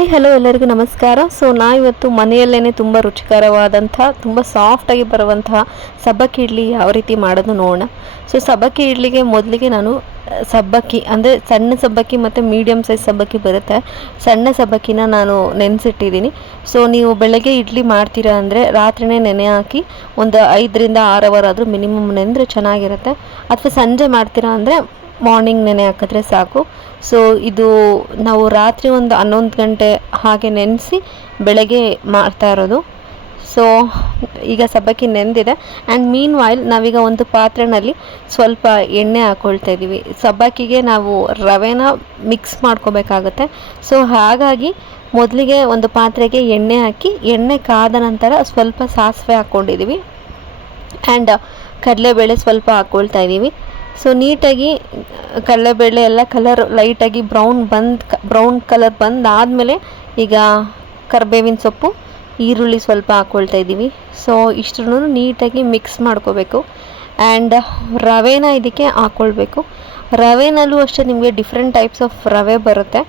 Hi hello ಎಲ್ಲರಿಗೂ ನಮಸ್ಕಾರ. So ನಾ ಇವತ್ತು ಮನೆಯಲ್ಲೇ ತುಂಬ ರುಚಿಕರವಾದಂಥ, ತುಂಬ ಸಾಫ್ಟಾಗಿ ಬರುವಂತಹ ಸಬ್ಬಕ್ಕಿ ಇಡ್ಲಿ ಯಾವ ರೀತಿ ಮಾಡೋದು ನೋಡೋಣ. ಸೊ ಸಬ್ಬಕ್ಕಿ ಇಡ್ಲಿಗೆ ಮೊದಲಿಗೆ ನಾನು ಸಬ್ಬಕ್ಕಿ ಅಂದರೆ ಸಣ್ಣ ಸಬ್ಬಕ್ಕಿ ಮತ್ತು ಮೀಡಿಯಮ್ ಸೈಜ್ ಸಬ್ಬಕ್ಕಿ ಬರುತ್ತೆ. ಸಣ್ಣ ಸಬ್ಬಕ್ಕಿನ ನಾನು ನೆನೆಸಿಟ್ಟಿದ್ದೀನಿ. ಸೊ ನೀವು ಬೆಳಗ್ಗೆ ಇಡ್ಲಿ ಮಾಡ್ತೀರಾ ಅಂದರೆ ರಾತ್ರಿನೇ ನೆನೆ ಹಾಕಿ ಒಂದು ಐದರಿಂದ ಆರು ಅವರ್ ಆದರೂ ಮಿನಿಮಮ್ ನೆನೆದ್ರೆ ಚೆನ್ನಾಗಿರುತ್ತೆ. ಅಥವಾ ಸಂಜೆ ಮಾಡ್ತೀರಾ ಅಂದರೆ ಮಾರ್ನಿಂಗ್ ನೆನೆ ಹಾಕಿದ್ರೆ ಸಾಕು. ಸೊ ಇದು ನಾವು ರಾತ್ರಿ ಒಂದು ಹನ್ನೊಂದು ಗಂಟೆ ಹಾಗೆ ನೆನೆಸಿ ಬೆಳಗ್ಗೆ ಮಾಡ್ತಾ ಇರೋದು. ಸೊ ಈಗ ಸಬ್ಬಕ್ಕಿ ನೆಂದಿದೆ. ಆ್ಯಂಡ್ ಮೀನ್ ವಾಯ್ಲ್ ನಾವೀಗ ಒಂದು ಪಾತ್ರೆನಲ್ಲಿ ಸ್ವಲ್ಪ ಎಣ್ಣೆ ಹಾಕ್ಕೊಳ್ತಾ ಇದ್ದೀವಿ. ಸಬ್ಬಕ್ಕಿಗೆ ನಾವು ರವೆನ ಮಿಕ್ಸ್ ಮಾಡ್ಕೋಬೇಕಾಗುತ್ತೆ. ಸೊ ಹಾಗಾಗಿ ಮೊದಲಿಗೆ ಒಂದು ಪಾತ್ರೆಗೆ ಎಣ್ಣೆ ಹಾಕಿ, ಎಣ್ಣೆ ಕಾದ ನಂತರ ಸ್ವಲ್ಪ ಸಾಸಿವೆ ಹಾಕ್ಕೊಂಡಿದ್ದೀವಿ ಆ್ಯಂಡ್ ಕಡಲೆಬೇಳೆ ಸ್ವಲ್ಪ ಹಾಕ್ಕೊಳ್ತಾ ಇದ್ದೀವಿ. ಸೊ ನೀಟಾಗಿ ಕಡಲೆಬೇಳೆ ಎಲ್ಲ ಕಲರ್ ಲೈಟಾಗಿ ಬ್ರೌನ್ ಬಂದು ಬ್ರೌನ್ ಕಲರ್ ಬಂದಾದಮೇಲೆ ಈಗ ಕರಿಬೇವಿನ ಸೊಪ್ಪು, ಈರುಳ್ಳಿ ಸ್ವಲ್ಪ ಹಾಕ್ಕೊಳ್ತಾ ಇದ್ದೀವಿ. ಸೊ ಇಷ್ಟನ್ನು ನೀಟಾಗಿ ಮಿಕ್ಸ್ ಮಾಡ್ಕೋಬೇಕು. ಆ್ಯಂಡ್ ರವೆನ ಇದಕ್ಕೆ ಹಾಕ್ಕೊಳ್ಬೇಕು ರವೆನಲ್ಲೂ ಅಷ್ಟೇ ನಿಮಗೆ ಡಿಫ್ರೆಂಟ್ ಟೈಪ್ಸ್ ಆಫ್ ರವೆ ಬರುತ್ತೆ.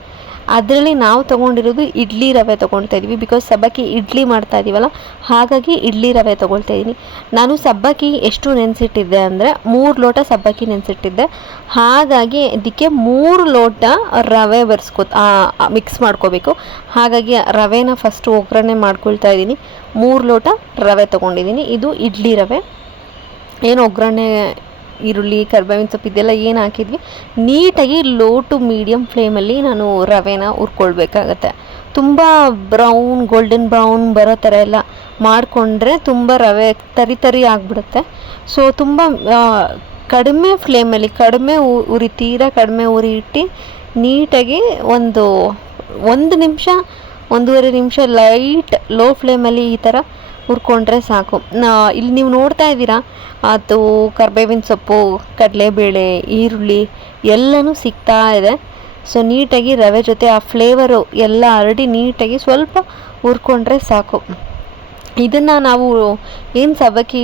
ಅದರಲ್ಲಿ ನಾವು ತೊಗೊಂಡಿರೋದು ಇಡ್ಲಿ ರವೆ ತೊಗೊಳ್ತಾ ಇದ್ದೀವಿ ಬಿಕಾಸ್ ಸಬ್ಬಕ್ಕಿ ಇಡ್ಲಿ ಮಾಡ್ತಾ ಇದ್ದೀವಲ್ಲ ಹಾಗಾಗಿ ಇಡ್ಲಿ ರವೆ ತೊಗೊಳ್ತಾ ಇದ್ದೀನಿ ನಾನು ಸಬ್ಬಕ್ಕಿ ಎಷ್ಟು ನೆನೆಸಿಟ್ಟಿದ್ದೆ ಅಂದರೆ, ಮೂರು ಲೋಟ ಸಬ್ಬಕ್ಕಿ ನೆನೆಸಿಟ್ಟಿದ್ದೆ. ಹಾಗಾಗಿ ಇದಕ್ಕೆ ಮೂರು ಲೋಟ ರವೆ ಬರ್ಸ್ಕೊ ಮಿಕ್ಸ್ ಮಾಡ್ಕೋಬೇಕು. ಹಾಗಾಗಿ ರವೆನ ಫಸ್ಟ್ ಒಗ್ಗರಣೆ ಮಾಡ್ಕೊಳ್ತಾ ಇದ್ದೀನಿ ಮೂರು ಲೋಟ ರವೆ ತೊಗೊಂಡಿದ್ದೀನಿ ಇದು ಇಡ್ಲಿ ರವೆ. ಏನು ಒಗ್ಗರಣೆ ಈರುಳ್ಳಿ, ಕರ್ಬೇವಿನ ಸೊಪ್ಪು ಇದೆಲ್ಲ ಏನು ಹಾಕಿದ್ವಿ? ನೀಟಾಗಿ ಲೋ ಟು ಮೀಡಿಯಮ್ ಫ್ಲೇಮಲ್ಲಿ ನಾನು ರವೆನ ಹುರ್ಕೊಳ್ಬೇಕಾಗತ್ತೆ. ತುಂಬ ಬ್ರೌನ್ ಗೋಲ್ಡನ್ ಬ್ರೌನ್ ಬರೋ ಥರ ಎಲ್ಲ ಮಾಡಿಕೊಂಡ್ರೆ ತುಂಬ ರವೆ ತರಿ ತರಿ ಆಗಿಬಿಡುತ್ತೆ. ಸೊ ತುಂಬ ಕಡಿಮೆ ಫ್ಲೇಮಲ್ಲಿ ಕಡಿಮೆ ಉರಿ, ತೀರಾ ಕಡಿಮೆ ಉರಿ ಇಟ್ಟು ನೀಟಾಗಿ ಒಂದು ಒಂದು ನಿಮಿಷ, ಒಂದೂವರೆ ನಿಮಿಷ ಲೈಟ್ ಲೋ ಫ್ಲೇಮಲ್ಲಿ ಈ ಥರ ಹುರ್ಕೊಂಡ್ರೆ ಸಾಕು. ಇಲ್ಲಿ ನೀವು ನೋಡ್ತಾ ಇದ್ದೀರಾ, ಅದು ಕರ್ಬೇವಿನ ಸೊಪ್ಪು, ಕಡಲೆಬೇಳೆ, ಈರುಳ್ಳಿ ಎಲ್ಲನೂ ಸಿಗ್ತಾ ಇದೆ. ಸೊ, ನೀಟಾಗಿ ರವೆ ಜೊತೆ ಆ ಫ್ಲೇವರು ಎಲ್ಲ ಹರಡಿ ನೀಟಾಗಿ ಸ್ವಲ್ಪ ಹುರ್ಕೊಂಡ್ರೆ ಸಾಕು. ಇದನ್ನು ನಾವು ಏನು ಸಬ್ಬಕ್ಕಿ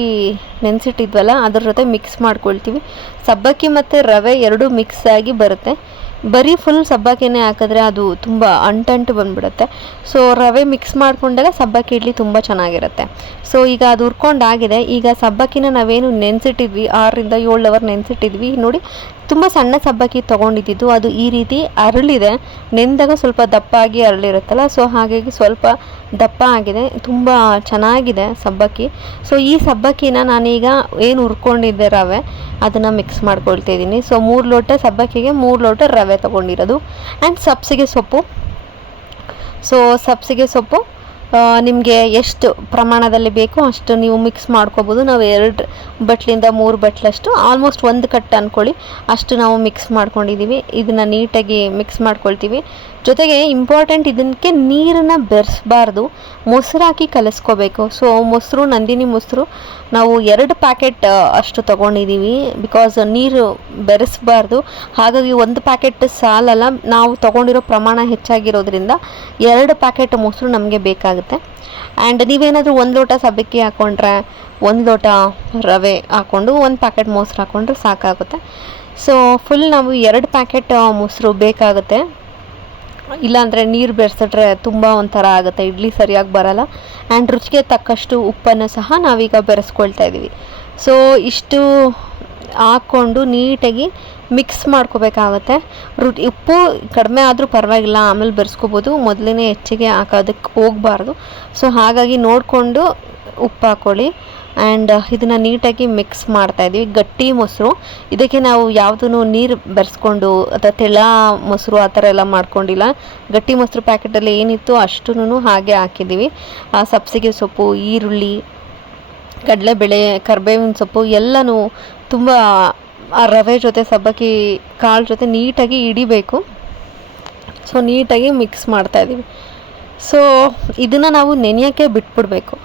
ನೆನೆಸಿಟ್ಟಿದ್ವಲ್ಲ, ಅದ್ರ ಜೊತೆ ಮಿಕ್ಸ್ ಮಾಡ್ಕೊಳ್ತೀವಿ. ಸಬ್ಬಕ್ಕಿ ಮತ್ತು ರವೆ ಎರಡೂ ಮಿಕ್ಸ್ ಆಗಿ ಬರುತ್ತೆ. ಬರೀ ಫುಲ್ ಸಬ್ಬಕ್ಕಿನೇ ಹಾಕಿದ್ರೆ ಅದು ತುಂಬ ಅಂಟಂಟು ಬಂದ್ಬಿಡುತ್ತೆ. ಸೊ ರವೆ ಮಿಕ್ಸ್ ಮಾಡಿಕೊಂಡಾಗ ಸಬ್ಬಕ್ಕಿ ಇಡ್ಲಿ ತುಂಬ ಚೆನ್ನಾಗಿರುತ್ತೆ. ಸೊ ಈಗ ಅದು ಹುರ್ಕೊಂಡಾಗಿದೆ. ಈಗ ಸಬ್ಬಕ್ಕಿನ ನಾವೇನು ನೆನೆಸಿಟ್ಟಿದ್ವಿ, ಆರರಿಂದ ಏಳು ಅವರ್ ನೆನೆಸಿಟ್ಟಿದ್ವಿ. ನೋಡಿ, ತುಂಬ ಸಣ್ಣ ಸಬ್ಬಕ್ಕಿ ತೊಗೊಂಡಿದ್ದು ಅದು ಈ ರೀತಿ ಅರಳಿದೆ. ನೆಂದಾಗ ಸ್ವಲ್ಪ ದಪ್ಪ ಆಗಿ ಅರಳಿರುತ್ತಲ್ಲ ಸೊ ಹಾಗಾಗಿ ಸ್ವಲ್ಪ ದಪ್ಪ ಆಗಿದೆ, ತುಂಬ ಚೆನ್ನಾಗಿದೆ ಸಬ್ಬಕ್ಕಿ. ಸೊ ಈ ಸಬ್ಬಕ್ಕಿನ ನಾನೀಗ ಏನು ಹುರ್ಕೊಂಡಿದ್ದೆ ರವೆ, ಅದನ್ನು ಮಿಕ್ಸ್ ಮಾಡ್ಕೊಳ್ತಾ ಇದ್ದೀನಿ. ಸೊ ಮೂರು ಲೋಟ ಸಬ್ಬಕ್ಕಿಗೆ ಮೂರು ಲೋಟ ರವೆ ತೊಗೊಂಡಿರೋದು. ಆ್ಯಂಡ್ ಸಬ್ಸಿಗೆ ಸೊಪ್ಪು. ಸೊ ಸಬ್ಸಿಗೆ ಸೊಪ್ಪು ನಿಮಗೆ ಎಷ್ಟು ಪ್ರಮಾಣದಲ್ಲಿ ಬೇಕೋ ಅಷ್ಟು ನೀವು ಮಿಕ್ಸ್ ಮಾಡ್ಕೋಬೋದು. ನಾವು ಎರಡು ಬಟ್ಲಿಂದ ಮೂರು ಬಟ್ಲಷ್ಟು ಆಲ್ಮೋಸ್ಟ್ ಒಂದು ಕಟ್ ಅಂದ್ಕೊಳ್ಳಿ ಅಷ್ಟು ನಾವು ಮಿಕ್ಸ್ ಮಾಡ್ಕೊಂಡಿದ್ದೀವಿ ಇದನ್ನು ನೀಟಾಗಿ ಮಿಕ್ಸ್ ಮಾಡ್ಕೊಳ್ತೀವಿ. ಜೊತೆಗೆ ಇಂಪಾರ್ಟೆಂಟ್ ಇದಕ್ಕೆ ನೀರನ್ನು ಬೆರೆಸಬಾರ್ದು. ಮೊಸರು ಹಾಕಿ ಕಲಿಸ್ಕೋಬೇಕು. ಸೊ ಮೊಸರು, ನಂದಿನಿ ಮೊಸರು, ನಾವು ಎರಡು ಪ್ಯಾಕೆಟ್ ಅಷ್ಟು ತೊಗೊಂಡಿದ್ದೀವಿ ಬಿಕಾಸ್ ನೀರು ಬೆರೆಸಬಾರ್ದು. ಹಾಗಾಗಿ ಒಂದು ಪ್ಯಾಕೆಟ್ ಸಾಲಲ್ಲ. ನಾವು ತೊಗೊಂಡಿರೋ ಪ್ರಮಾಣ ಹೆಚ್ಚಾಗಿರೋದ್ರಿಂದ ಎರಡು ಪ್ಯಾಕೆಟ್ ಮೊಸರು ನಮಗೆ ಬೇಕಾಗುತ್ತೆ. ಆ್ಯಂಡ್ ನೀವೇನಾದರೂ ಒಂದು ಲೋಟ ಸಬ್ಬಕ್ಕಿ ಹಾಕ್ಕೊಂಡ್ರೆ ಒಂದು ಲೋಟ ರವೆ ಹಾಕ್ಕೊಂಡು ಒಂದು ಪ್ಯಾಕೆಟ್ ಮೊಸರು ಹಾಕ್ಕೊಂಡ್ರೆ ಸಾಕಾಗುತ್ತೆ. ಸೊ ಫುಲ್ ನಾವು ಎರಡು ಪ್ಯಾಕೆಟ್ ಮೊಸರು ಬೇಕಾಗುತ್ತೆ. ಇಲ್ಲಾಂದರೆ ನೀರು ಬೆರೆಸಿಟ್ರೆ ತುಂಬ ಒಂಥರ ಆಗುತ್ತೆ, ಇಡ್ಲಿ ಸರಿಯಾಗಿ ಬರಲ್ಲ. ಆ್ಯಂಡ್ ರುಚಿಗೆ ತಕ್ಕಷ್ಟು ಉಪ್ಪನ್ನು ಸಹ ನಾವೀಗ ಬೆರೆಸ್ಕೊಳ್ತಾ ಇದ್ದೀವಿ ಸೊ ಇಷ್ಟು ಹಾಕ್ಕೊಂಡು ನೀಟಾಗಿ ಮಿಕ್ಸ್ ಮಾಡ್ಕೋಬೇಕಾಗತ್ತೆ. ರು ಉಪ್ಪು ಕಡಿಮೆ ಆದರೂ ಪರವಾಗಿಲ್ಲ, ಆಮೇಲೆ ಬೆರೆಸ್ಕೋಬೋದು. ಮೊದಲೇ ಹೆಚ್ಚಿಗೆ ಹಾಕೋದಕ್ಕೆ ಹೋಗಬಾರ್ದು. ಸೊ ಹಾಗಾಗಿ ನೋಡಿಕೊಂಡು ಉಪ್ಪು ಹಾಕ್ಕೊಳ್ಳಿ ಆ್ಯಂಡ್ ಇದನ್ನು ನೀಟಾಗಿ ಮಿಕ್ಸ್ ಮಾಡ್ತಾ ಇದ್ದೀವಿ ಗಟ್ಟಿ ಮೊಸರು. ಇದಕ್ಕೆ ನಾವು ಯಾವುದೂ ನೀರು ಬೆರೆಸ್ಕೊಂಡು ಅಥವಾ ತೆಳ ಮೊಸರು ಆ ಥರ ಎಲ್ಲ ಮಾಡ್ಕೊಂಡಿಲ್ಲ. ಗಟ್ಟಿ ಮೊಸರು ಪ್ಯಾಕೆಟಲ್ಲಿ ಏನಿತ್ತು ಅಷ್ಟೂ ಹಾಗೆ ಹಾಕಿದ್ದೀವಿ. ಆ ಸಬ್ಸಿಗೆ ಸೊಪ್ಪು, ಈರುಳ್ಳಿ, ಕಡಲೆಬೇಳೆ, ಕರ್ಬೇವಿನ ಸೊಪ್ಪು ಎಲ್ಲನೂ ತುಂಬ ಆ ರವೆ ಜೊತೆ, ಸಬ್ಬಕ್ಕಿ, ಕಾಳು ಜೊತೆ ನೀಟಾಗಿ ಹಿಡಿಬೇಕು. ಸೊ ನೀಟಾಗಿ ಮಿಕ್ಸ್ ಮಾಡ್ತಾ ಇದ್ದೀವಿ. ಸೊ ಇದನ್ನು ನಾವು ನೆನೆಯೋಕ್ಕೆ ಬಿಟ್ಬಿಡ್ಬೇಕು.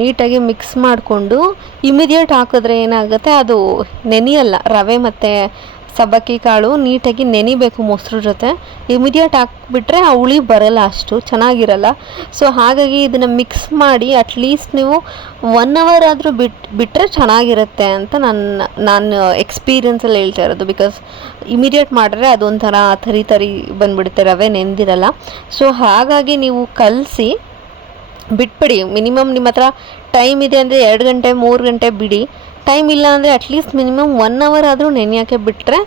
ನೀಟಾಗಿ ಮಿಕ್ಸ್ ಮಾಡಿಕೊಂಡು ಇಮಿಡಿಯೇಟ್ ಹಾಕಿದ್ರೆ ಏನಾಗುತ್ತೆ? ಅದು ನೆನೆಯಲ್ಲ, ರವೆ ಮತ್ತು ಸಬ್ಬಕ್ಕಿ ಕಾಳು ನೀಟಾಗಿ ನೆನಿಬೇಕು ಮೊಸರು ಜೊತೆ. ಇಮಿಡಿಯೇಟ್ ಹಾಕ್ಬಿಟ್ರೆ ಆ ಹುಳಿ ಬರಲ್ಲ ಅಷ್ಟು, ಚೆನ್ನಾಗಿರಲ್ಲ. ಸೊ ಹಾಗಾಗಿ ಇದನ್ನು ಮಿಕ್ಸ್ ಮಾಡಿ ಅಟ್ಲೀಸ್ಟ್ ನೀವು ಒನ್ ಅವರ್ ಆದರೂ ಬಿಟ್ಟು ಬಿಟ್ಟರೆ ಚೆನ್ನಾಗಿರುತ್ತೆ ಅಂತ ನನ್ನ ನಾನು ಎಕ್ಸ್ಪೀರಿಯನ್ಸಲ್ಲಿ ಹೇಳ್ತಾ ಇರೋದು. ಬಿಕಾಸ್ ಇಮಿಡಿಯೇಟ್ ಮಾಡಿದ್ರೆ ಅದೊಂಥರ ಥರಿ ತರಿ ಬಂದ್ಬಿಡುತ್ತೆ, ರವೆ ನೆಂದಿರಲ್ಲ. ಸೊ ಹಾಗಾಗಿ ನೀವು ಕಲಸಿ, ಬಿಟ್ಬಿಡಿ. ಮಿನಿಮಮ್ ನಿಮ್ಮ ಹತ್ರ ಟೈಮ್ ಇದೆ ಅಂದರೆ ಎರಡು ಗಂಟೆ, ಮೂರು ಗಂಟೆ ಬಿಡಿ. ಟೈಮ್ ಇಲ್ಲ ಅಂದರೆ ಅಟ್ಲೀಸ್ಟ್ ಮಿನಿಮಮ್ ಒನ್ ಅವರ್ ಆದರೂ ನೆನೆಯೋಕ್ಕೆ ಬಿಟ್ಟರೆ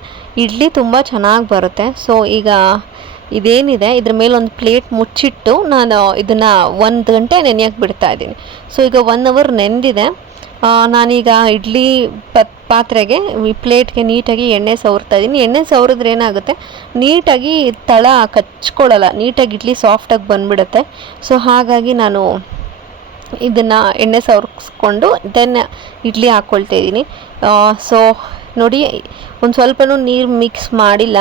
ಇಡ್ಲಿ ತುಂಬ ಚೆನ್ನಾಗಿ ಬರುತ್ತೆ. ಸೊ ಈಗ ಇದೇನಿದೆ, ಇದ್ರ ಮೇಲೆ ಒಂದು ಪ್ಲೇಟ್ ಮುಚ್ಚಿಟ್ಟು ನಾನು ಇದನ್ನು ಒಂದು ಗಂಟೆ ನೆನೆಯೋಕ್ಕೆ ಬಿಡ್ತಾ ಇದ್ದೀನಿ. ಸೊ ಈಗ ಒನ್ ಅವರ್ ನೆಂದಿದೆ. ನಾನೀಗ ಇಡ್ಲಿ ಪತ್ ಪಾತ್ರೆಗೆ, ಈ ಪ್ಲೇಟ್ಗೆ ನೀಟಾಗಿ ಎಣ್ಣೆ ಸವರ್ತಾ ಇದ್ದೀನಿ. ಎಣ್ಣೆ ಸವರಿದ್ರೆ ಏನಾಗುತ್ತೆ, ನೀಟಾಗಿ ತಳ ಕಚ್ಕೊಳ್ಳಲ್ಲ, ನೀಟಾಗಿ ಇಡ್ಲಿ ಸಾಫ್ಟಾಗಿ ಬಂದ್ಬಿಡುತ್ತೆ. ಸೊ ಹಾಗಾಗಿ ನಾನು ಇದನ್ನು ಎಣ್ಣೆ ಸವರ್ಸ್ಕೊಂಡು ದೆನ್ ಇಡ್ಲಿ ಹಾಕ್ಕೊಳ್ತಾ ಇದ್ದೀನಿ. ಸೊ ನೋಡಿ, ಒಂದು ಸ್ವಲ್ಪನೂ ನೀರು ಮಿಕ್ಸ್ ಮಾಡಿಲ್ಲ.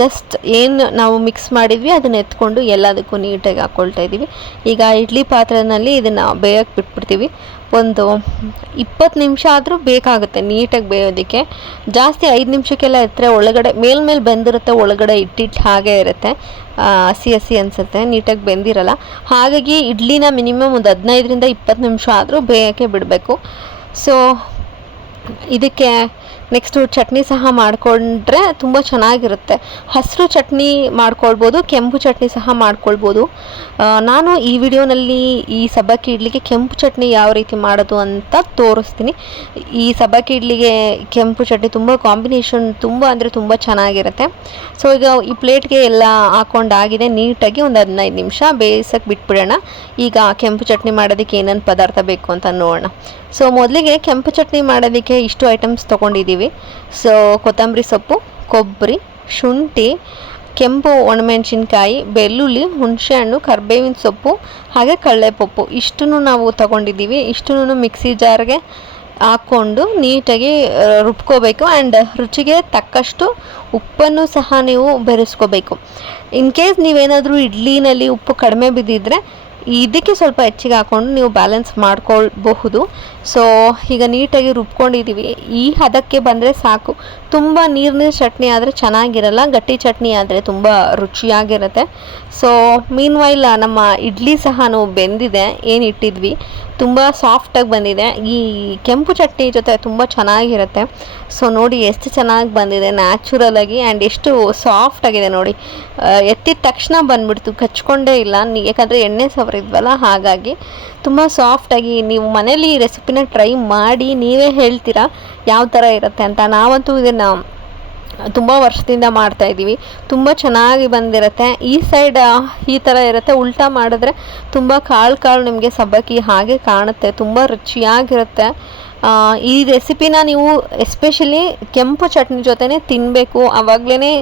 ಜಸ್ಟ್ ಏನು ನಾವು ಮಿಕ್ಸ್ ಮಾಡಿದ್ವಿ, ಅದನ್ನ ಎತ್ಕೊಂಡು ಎಲ್ಲದಕ್ಕೂ ನೀಟಾಗಿ ಹಾಕ್ಕೊಳ್ತಾ ಇದ್ದೀವಿ. ಈಗ ಇಡ್ಲಿ ಪಾತ್ರೆನಲ್ಲಿ ಇದನ್ನು ಬೇಯಕ್ಕೆ ಬಿಟ್ಬಿಡ್ತೀವಿ. ಒಂದು ಇಪ್ಪತ್ತು ನಿಮಿಷ ಆದರೂ ಬೇಕಾಗುತ್ತೆ ನೀಟಾಗಿ ಬೇಯೋದಕ್ಕೆ. ಜಾಸ್ತಿ ಐದು ನಿಮಿಷಕ್ಕೆಲ್ಲ ಎತ್ತರೆ ಒಳಗಡೆ ಮೇಲ್ಮೇಲೆ ಬೆಂದಿರುತ್ತೆ, ಒಳಗಡೆ ಇಟ್ಟಿಟ್ಟು ಹಾಗೆ ಇರುತ್ತೆ. ಹಸಿ ಹಸಿ ಅನಿಸುತ್ತೆ, ನೀಟಾಗಿ ಬೆಂದಿರಲ್ಲ. ಹಾಗಾಗಿ ಇಡ್ಲಿನ ಮಿನಿಮಮ್ ಒಂದು ಹದಿನೈದರಿಂದ ಇಪ್ಪತ್ತು ನಿಮಿಷ ಆದರೂ ಬೇಯೋಕ್ಕೆ ಬಿಡಬೇಕು. ಸೊ ಇದಕ್ಕೆ ನೆಕ್ಸ್ಟು ಚಟ್ನಿ ಸಹ ಮಾಡಿಕೊಂಡ್ರೆ ತುಂಬ ಚೆನ್ನಾಗಿರುತ್ತೆ. ಹಸಿರು ಚಟ್ನಿ ಮಾಡ್ಕೊಳ್ಬೋದು, ಕೆಂಪು ಚಟ್ನಿ ಸಹ ಮಾಡ್ಕೊಳ್ಬೋದು. ನಾನು ಈ ವಿಡಿಯೋನಲ್ಲಿ ಈ ಸಬ್ಬಕ್ಕಿ ಇಡ್ಲಿಗೆ ಕೆಂಪು ಚಟ್ನಿ ಯಾವ ರೀತಿ ಮಾಡೋದು ಅಂತ ತೋರಿಸ್ತೀನಿ. ಈ ಸಬ್ಬಕ್ಕಿ ಇಡ್ಲಿಗೆ ಕೆಂಪು ಚಟ್ನಿ ತುಂಬ ಕಾಂಬಿನೇಷನ್ ತುಂಬ ಅಂದರೆ ತುಂಬ ಚೆನ್ನಾಗಿರುತ್ತೆ. ಸೊ, ಈಗ ಈ ಪ್ಲೇಟ್ಗೆ ಎಲ್ಲ ಹಾಕೊಂಡಾಗಿದೆ, ನೀಟಾಗಿ ಒಂದು ಹದಿನೈದು ನಿಮಿಷ ಬೇಯಿಸಕ್ಕೆ ಬಿಟ್ಬಿಡೋಣ. ಈಗ ಕೆಂಪು ಚಟ್ನಿ ಮಾಡೋದಕ್ಕೆ ಏನೇನು ಪದಾರ್ಥ ಬೇಕು ಅಂತ ನೋಡೋಣ. ಸೊ, ಮೊದಲಿಗೆ ಕೆಂಪು ಚಟ್ನಿ ಮಾಡೋದಕ್ಕೆ ಇಷ್ಟು ಐಟಮ್ಸ್ ತೊಗೊಂಡಿದ್ದೀವಿ. ಸೊ ಕೊತ್ತಂಬರಿ ಸೊಪ್ಪು, ಕೊಬ್ಬರಿ, ಶುಂಠಿ, ಕೆಂಪು ಒಣಮೆಣಸಿನ್ಕಾಯಿ, ಬೆಳ್ಳುಳ್ಳಿ, ಹುಣಸೆಹಣ್ಣು, ಕರ್ಬೇವಿನ ಸೊಪ್ಪು, ಹಾಗೆ ಕಳ್ಳೆಪಪ್ಪು ಇಷ್ಟನ್ನು ನಾವು ತಗೊಂಡಿದ್ದೀವಿ. ಇಷ್ಟನ್ನು ಮಿಕ್ಸಿ ಜಾರ್ಗೆ ಹಾಕ್ಕೊಂಡು ನೀಟಾಗಿ ರುಬ್ಕೋಬೇಕು. ಆ್ಯಂಡ್ ರುಚಿಗೆ ತಕ್ಕಷ್ಟು ಉಪ್ಪನ್ನು ಸಹ ನೀವು ಬೆರೆಸ್ಕೋಬೇಕು. ಇನ್ ಕೇಸ್ ನೀವೇನಾದರೂ ಇಡ್ಲಿನಲ್ಲಿ ಉಪ್ಪು ಕಡಿಮೆ ಬಿದ್ದಿದ್ರೆ ಇದಕ್ಕೆ ಸ್ವಲ್ಪ ಹೆಚ್ಚಿಗೆ ಹಾಕ್ಕೊಂಡು ನೀವು ಬ್ಯಾಲೆನ್ಸ್ ಮಾಡ್ಕೊಳ್ಬಹುದು. ಸೊ ಈಗ ನೀಟಾಗಿ ರುಬ್ಕೊಂಡಿದ್ದೀವಿ. ಈ ಹದಕ್ಕೆ ಬಂದರೆ ಸಾಕು. ತುಂಬ ನೀರು ನೀರು ಚಟ್ನಿ ಆದರೆ ಚೆನ್ನಾಗಿರಲ್ಲ, ಗಟ್ಟಿ ಚಟ್ನಿ ಆದರೆ ತುಂಬ ರುಚಿಯಾಗಿರುತ್ತೆ. ಸೊ ಮೀನ್ ವೈಲ್ ನಮ್ಮ ಇಡ್ಲಿ ಸಹ ಬೆಂದಿದೆ, ಏನು ಇಟ್ಟಿದ್ವಿ? ತುಂಬ ಸಾಫ್ಟಾಗಿ ಬಂದಿದೆ. ಈ ಕೆಂಪು ಚಟ್ನಿ ಜೊತೆ ತುಂಬ ಚೆನ್ನಾಗಿರುತ್ತೆ. ಸೊ ನೋಡಿ ಎಷ್ಟು ಚೆನ್ನಾಗಿ ಬಂದಿದೆ ನ್ಯಾಚುರಲಾಗಿ ಆ್ಯಂಡ್ ಎಷ್ಟು ಸಾಫ್ಟಾಗಿದೆ ನೋಡಿ. ಎತ್ತಿದ ತಕ್ಷಣ ಬಂದ್ಬಿಡ್ತು, ಕಚ್ಕೊಂಡೇ ಇಲ್ಲ. ಯಾಕಂದರೆ ಎಣ್ಣೆ ಸವರಿದ್ವಲ್ಲ ಹಾಗಾಗಿ ತುಂಬ ಸಾಫ್ಟಾಗಿ ನೀವು ಮನೇಲಿ ಈ ರೆಸಿಪಿನ ಟ್ರೈ ಮಾಡಿ ನೀವೇ ಹೇಳ್ತೀರಾ, ಯಾವ ಥರ ಇರುತ್ತೆ ಅಂತ? ನಾವಂತೂ ಇದನ್ನು ತುಂಬ ವರ್ಷದಿಂದ ಮಾಡ್ತಾ ಇದ್ದೀವಿ. ತುಂಬ ಚೆನ್ನಾಗಿ ಬಂದಿರುತ್ತೆ. ಈ ಸೈಡ್ ಈ ಥರ ಇರುತ್ತೆ. ಉಲ್ಟಾ ಮಾಡಿದ್ರೆ ತುಂಬ ಕಾಳು ಕಾಳು ನಿಮಗೆ ಸಬ್ಬಕ್ಕಿ ಹಾಗೆ ಕಾಣುತ್ತೆ. ತುಂಬ ರುಚಿಯಾಗಿರುತ್ತೆ. ಈ ರೆಸಿಪಿನ ನೀವು ಎಸ್ಪೆಷಲಿ ಕೆಂಪು ಚಟ್ನಿ ಜೊತೆನೆ ತಿನ್ನಬೇಕು ಆವಾಗಲೇ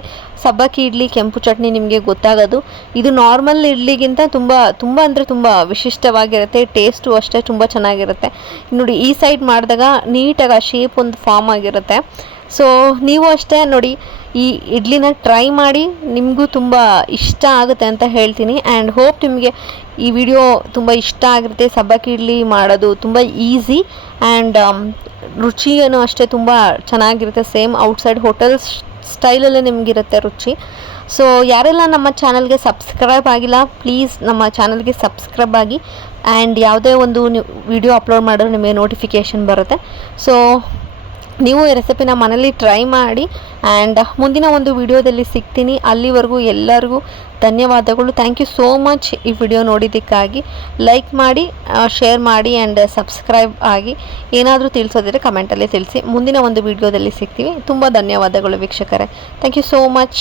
ಸಬ್ಬಕ್ಕಿ ಇಡ್ಲಿ, ಕೆಂಪು ಚಟ್ನಿ ನಿಮಗೆ ಗೊತ್ತಾಗೋದು. ಇದು ನಾರ್ಮಲ್ ಇಡ್ಲಿಗಿಂತ ತುಂಬ ತುಂಬ ಅಂದರೆ ತುಂಬ ವಿಶಿಷ್ಟವಾಗಿರುತ್ತೆ ಟೇಸ್ಟು ಅಷ್ಟೇ ತುಂಬ ಚೆನ್ನಾಗಿರುತ್ತೆ. ನೋಡಿ, ಈ ಸೈಡ್ ಮಾಡಿದಾಗ ನೀಟಾಗಿ ಆ ಶೇಪ್ ಒಂದು ಫಾರ್ಮ್ ಆಗಿರುತ್ತೆ. ಸೊ ನೀವು ಅಷ್ಟೇ ನೋಡಿ, ಈ ಇಡ್ಲಿನ ಟ್ರೈ ಮಾಡಿ, ನಿಮಗೂ ತುಂಬ ಇಷ್ಟ ಆಗುತ್ತೆ ಅಂತ ಹೇಳ್ತೀನಿ. ಆ್ಯಂಡ್ ಹೋಪ್ ನಿಮಗೆ ಈ ವಿಡಿಯೋ ತುಂಬ ಇಷ್ಟ ಆಗಿರುತ್ತೆ. ಸಬ್ಬಕ್ಕಿ ಇಡ್ಲಿ ಮಾಡೋದು ತುಂಬ ಈಸಿ ಆ್ಯಂಡ್ ರುಚಿಯೂ ಅಷ್ಟೇ ತುಂಬ ಚೆನ್ನಾಗಿರುತ್ತೆ. ಸೇಮ್ ಔಟ್ಸೈಡ್ ಹೋಟೆಲ್ಸ್ ಸ್ಟೈಲಲ್ಲೇ ನಿಮಗಿರುತ್ತೆ ರುಚಿ. ಸೊ, ಯಾರೆಲ್ಲ ನಮ್ಮ ಚಾನಲ್ಗೆ ಸಬ್ಸ್ಕ್ರೈಬ್ ಆಗಿಲ್ಲ, ಪ್ಲೀಸ್ ನಮ್ಮ ಚಾನಲ್ಗೆ ಸಬ್ಸ್ಕ್ರೈಬ್ ಆಗಿ ಆ್ಯಂಡ್ ಯಾವುದೇ ಒಂದು ವಿಡಿಯೋ ಅಪ್ಲೋಡ್ ಮಾಡಿದ್ರೆ ನಿಮಗೆ ನೋಟಿಫಿಕೇಷನ್ ಬರುತ್ತೆ. ಸೊ ನೀವು ಈ ರೆಸಿಪಿನ ಮನೇಲಿ ಟ್ರೈ ಮಾಡಿ ಆ್ಯಂಡ್ ಮುಂದಿನ ಒಂದು ವಿಡಿಯೋದಲ್ಲಿ ಸಿಗ್ತೀನಿ. ಅಲ್ಲಿವರೆಗೂ ಎಲ್ಲರಿಗೂ ಧನ್ಯವಾದಗಳು. ಥ್ಯಾಂಕ್ ಯು ಸೋ ಮಚ್ ಈ ವಿಡಿಯೋ ನೋಡಿದ್ದಕ್ಕಾಗಿ. ಲೈಕ್ ಮಾಡಿ ಶೇರ್ ಮಾಡಿ ಆ್ಯಂಡ್ ಸಬ್ಸ್ಕ್ರೈಬ್ ಆಗಿ. ಏನಾದರೂ ತಿಳಿಸೋದಿದ್ರೆ ಕಮೆಂಟಲ್ಲಿ ತಿಳಿಸಿ. ಮುಂದಿನ ಒಂದು ವಿಡಿಯೋದಲ್ಲಿ ಸಿಗ್ತೀವಿ. ತುಂಬ ಧನ್ಯವಾದಗಳು ವೀಕ್ಷಕರೇ. Thank you so much